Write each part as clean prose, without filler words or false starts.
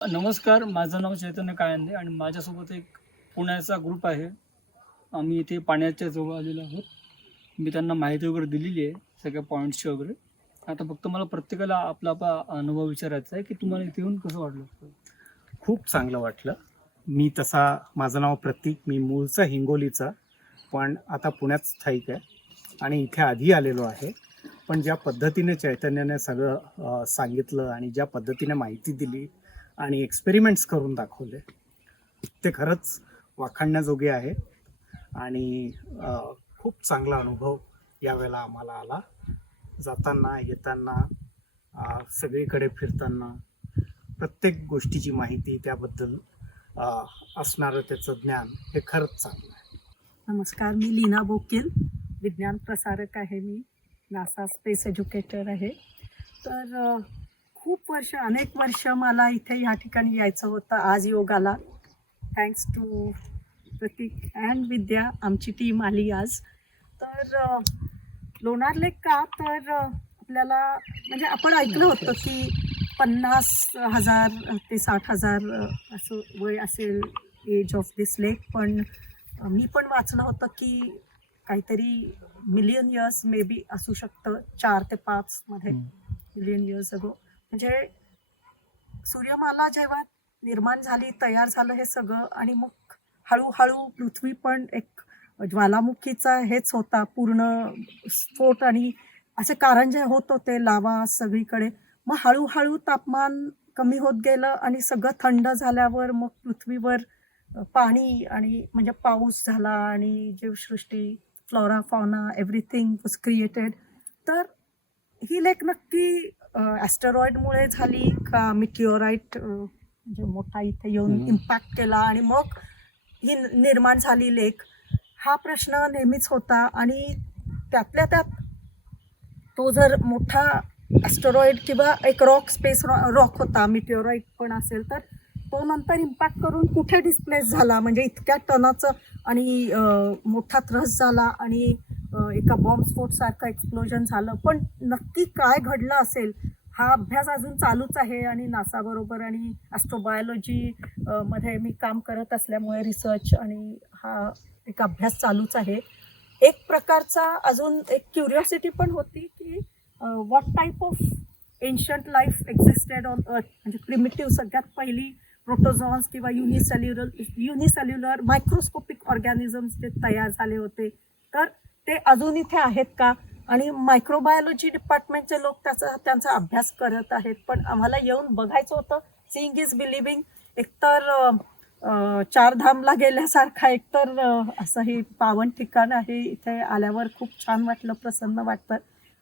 नमस्कार, माझं नाव चैतन्य काळंदे आणि माझ्यासोबत एक पुण्याचा ग्रुप आहे. आम्ही इथे पाण्याच्या जवळ आलेलो आहोत. मी त्यांना माहिती वगैरे दिलेली आहे, सगळ्या पॉइंट्सची वगैरे. आता फक्त मला प्रत्येकाला आपला आपला अनुभव विचारायचा आहे, की तुम्हाला इथे येऊन कसं वाटलं? खूप चांगलं वाटलं. माझं नाव प्रतीक. मी मूळचा हिंगोलीचा, पण आता पुण्यात स्थायिक आहे आणि इथे आधी आलेलो आहे. पण ज्या पद्धतीने चैतन्याने सगळं सांगितलं आणि ज्या पद्धतीने माहिती दिली आणि एक्सपेरिमेंट्स करून दाखवले, ते खरंच वाखाणण्याजोगे आहे. आणि खूप चांगला अनुभव यावेळेला आम्हाला आला. जाताना येताना सगळीकडे फिरताना प्रत्येक गोष्टीची माहिती त्याबद्दल असणारं त्याचं ज्ञान हे खरंच चांगलं आहे. नमस्कार, मी लीना बोकील, विज्ञान प्रसारक आहे. मी नासा स्पेस एज्युकेटर आहे. तर खूप वर्ष, अनेक वर्ष मला इथे या ठिकाणी यायचं होतं. आज योग आला. थँक्स टू प्रतीक अँड विद्या, आमची टीम आली आज. तर लोणार लेक का, तर आपल्याला म्हणजे आपण ऐकलं होतं की 50,000 ते 60,000 असं वय असेल एज ऑफ दिस लेक. पण मी पण वाचलं होतं की काहीतरी मिलियन इयर्स मे बी असू शकतं, 4 ते 5 मध्ये मिलियन इयर्स अगो. म्हणजे सूर्यमाला जेव्हा निर्माण झाली, तयार झालं हे सगळं, आणि मग हळूहळू पृथ्वी पण एक ज्वालामुखीचा हेच होता, पूर्ण स्फोट आणि असे कारंजे होत होते, लावा सगळीकडे. मग हळूहळू तापमान कमी होत गेलं आणि सगळं थंड झाल्यावर मग पृथ्वीवर पाणी आणि म्हणजे पाऊस झाला आणि जीवसृष्टी, फ्लोरा फॉना, एव्हरीथिंग वॉज क्रिएटेड. तर ही लेक नक्की ॲस्टेरॉइडमुळे झाली का मिटिओराईट म्हणजे मोठा इथे येऊन इम्पॅक्ट केला आणि मग ही निर्माण झाली लेक, हा प्रश्न नेहमीच होता. आणि त्यातल्या त्यात तो जर मोठा ॲस्टेरॉइड किंवा एक स्पेस रॉक होता, मिटिओराईट पण असेल, तर तो नंतर इम्पॅक्ट करून कुठे डिस्प्लेस झाला, म्हणजे इतक्या टनाचं आणि मोठा त्रस झाला आणि एका बॉम्बस्फोटसारखं एक्सप्लोजन झालं. पण नक्की काय घडलं असेल हा अभ्यास अजून चालूच आहे. आणि नासाबरोबर आणि ॲस्ट्रोबायोलॉजी मध्ये मी काम करत असल्यामुळे रिसर्च आणि हा एक अभ्यास चालूच आहे. एक प्रकारचा अजून एक क्युरिओसिटी पण होती की what type of ancient life existed on earth, म्हणजे प्रिमिटिव्ह, सगळ्यात पहिली प्रोटोझॉन्स किंवा युनिसेल्युलर मायक्रोस्कोपिक ऑर्गॅनिझम्स जे तयार झाले होते, तर ते अजून इथे आहेत का. आणि मायक्रोबायोलॉजी डिपार्टमेंटचे लोक त्यांचा अभ्यास करत आहेत. पण आम्हाला येऊन बघायचं होतं. Seeing is believing. एकतर चारधामला गेल्यासारखा, एकतर असं हे पावन ठिकाण आहे. इथे आल्यावर खूप छान वाटलं, प्रसन्न वाटतं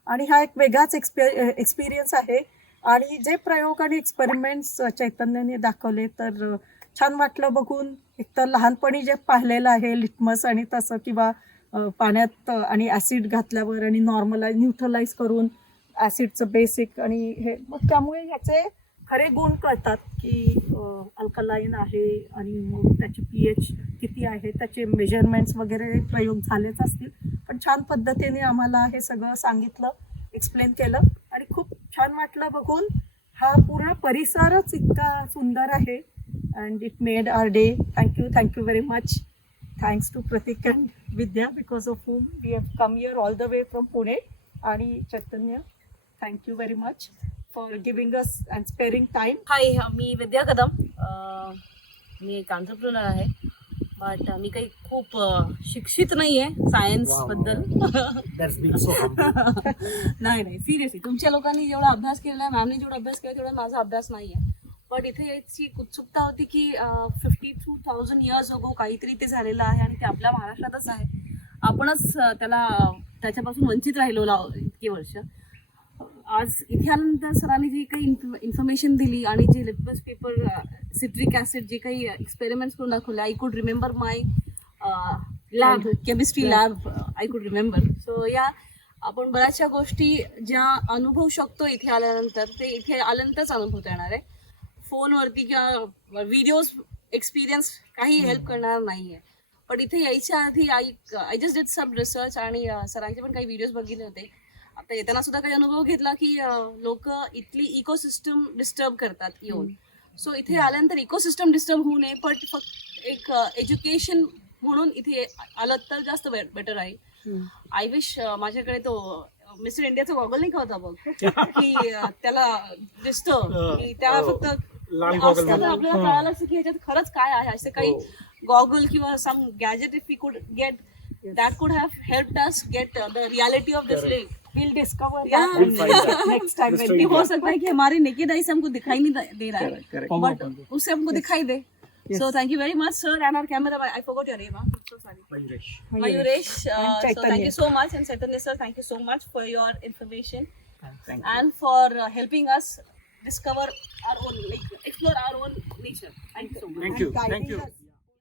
आणि हा एक वेगळाच एक्सपिरियन्स आहे. आणि जे प्रयोग आणि एक्सपेरिमेंट्स चैतन्याने दाखवले, तर छान वाटलं बघून. एकतर लहानपणी जे पाहिलेलं आहे लिटमस आणि तसं, किंवा पाण्यात आणि ॲसिड घातल्यावर आणि न्यूट्रलाइज करून ॲसिडचं बेसिक, आणि हे मग त्यामुळे ह्याचे खरे गुण कळतात की अल्कलाईन आहे आणि मग त्याची pH किती आहे, त्याचे मेजरमेंट्स वगैरे प्रयोग झालेच असतील. पण छान पद्धतीने आम्हाला हे सगळं सांगितलं, एक्सप्लेन केलं आणि खूप छान वाटलं बघून. हा पूर्ण परिसरच इतका सुंदर आहे and it made our day. Thank you very much. Thanks to Prateek and Vidya, because of whom we have come here all the way from Pune. आणि Chaitanya, thank you very much for giving us and sparing time. Hi, मी विद्या कदम. मी एक entrepreneur आहे, but मी काही खूप शिक्षित नाही आहे सायन्सबद्दल. नाही, सिरियसली तुमच्या लोकांनी जेवढा अभ्यास केलेला आहे, मॅमने जेवढा अभ्यास केला तेवढा माझा अभ्यास नाही आहे. बट इथे याची उत्सुकता होती की 52,000 इयर्स अगो काहीतरी ते झालेलं आहे आणि ते आपल्या महाराष्ट्रातच आहे. आपणच त्याच्यापासून वंचित राहिलो इतकी वर्ष. आज इथे आल्यानंतर सरांनी जी काही इन्फॉर्मेशन दिली आणि जे लिटमस पेपर, सिट्रिक ॲसिड, जे काही एक्सपेरिमेंट्स करून दाखवले, I could remember my lab, chemistry lab, I could remember. So या आपण बऱ्याचशा गोष्टी ज्या अनुभवू शकतो इथे आल्यानंतर, ते इथे आल्यानंतरच अनुभवता येणार आहे. फोनवरती किंवा व्हिडिओज एक्सपिरियन्स काही हेल्प करणार नाही आहे. पण इथे यायच्या आधी I just did some research आणि सरांचे पण काही व्हिडिओज बघितले होते. आता येताना सुद्धा काही अनुभव घेतला की लोक इथली इकोसिस्टम डिस्टर्ब करतात येऊन. सो इथे आल्यानंतर इकोसिस्टम डिस्टर्ब होऊ नये, पण फक्त एक एज्युकेशन म्हणून इथे आलं तर जास्त बेटर आहे. आय विश माझ्याकडे तो मिस्टर इंडियाचा गॉगल नाही का होता बघ, की त्याला दिसतं की त्या फक्त असतं तर आपल्याला कळालं असतं की ह्याच्यात खरंच काय आहे. असे काही गॉगल किंवा some gadget if we could get that could have helped us get the reality of this lake. We'll discover Yeah. that next time when कि we हो सकता है कि हमारे नेकेड आई से हमको दिखाई नहीं दे रहा है, Correct. बट उससे हमको दिखाई दे. So thank you very much, sir, and our camera. I forgot your name. I'm so sorry. Mayuresh. And So thank Chaitanya. you so much, and Chaitanya sir, thank you so much for your information Thank you. and for helping us discover our own, like explore our own nature. Thank you so much. Thank you. guiding Thank you. us.